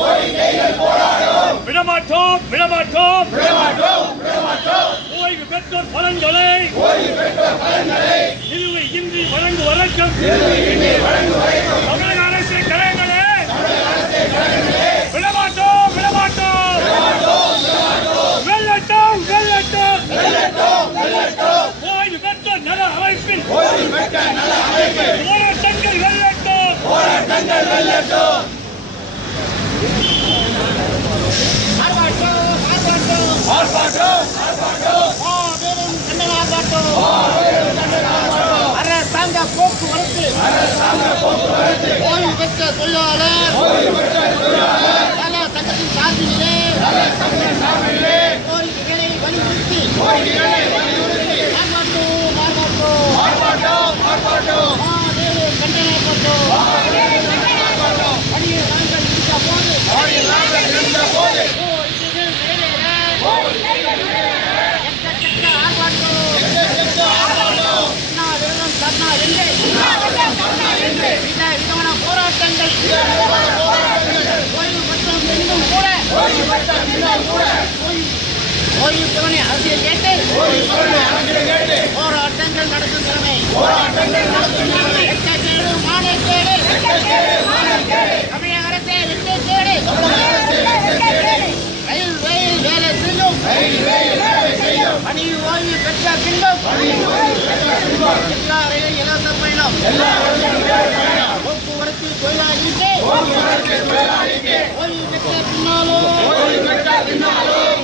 கோரிக்கைகள் போராடும். விடமாட்டோம் விடமாட்டோம். ஓய்வு பெற்றோர் பலன்களை. நிலுவை இன்றி வழங்குவதற்கும் தமிழக அரசு கலைஞர்களே விடமாட்டோம் விடமாட்டோம். வெல்லட்டும் வெல்லட்டும். ஓய்வு பெற்ற நல அமைப்பின் போராட்டங்கள் வெல்லட்டும். அரசாங்க போக்குவரத்து ஓய்வு பெற்ற தொழிலாளர் நல சங்கத்தின் சார்பிலே கோரிக்கைகளை வலியுறுத்தி மார்பாட்டோம் மார்பாட்டோம் மாவேறு கண்டன விதமான போராட்டங்கள் ஓய்வு பெற்றோம் இன்னும் கூட ஓய்வு- ஓய்வு அரசியல் கேட்டு போராட்டங்கள் நடத்தும் திறமை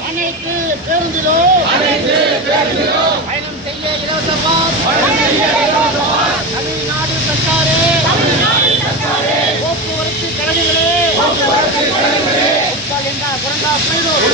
அனைத்து பேருந்திலோ பயணம் செய்ய இலவச தமிழ்நாடு சர்க்காரே போக்குவரத்து கழகங்களே. போயிடும்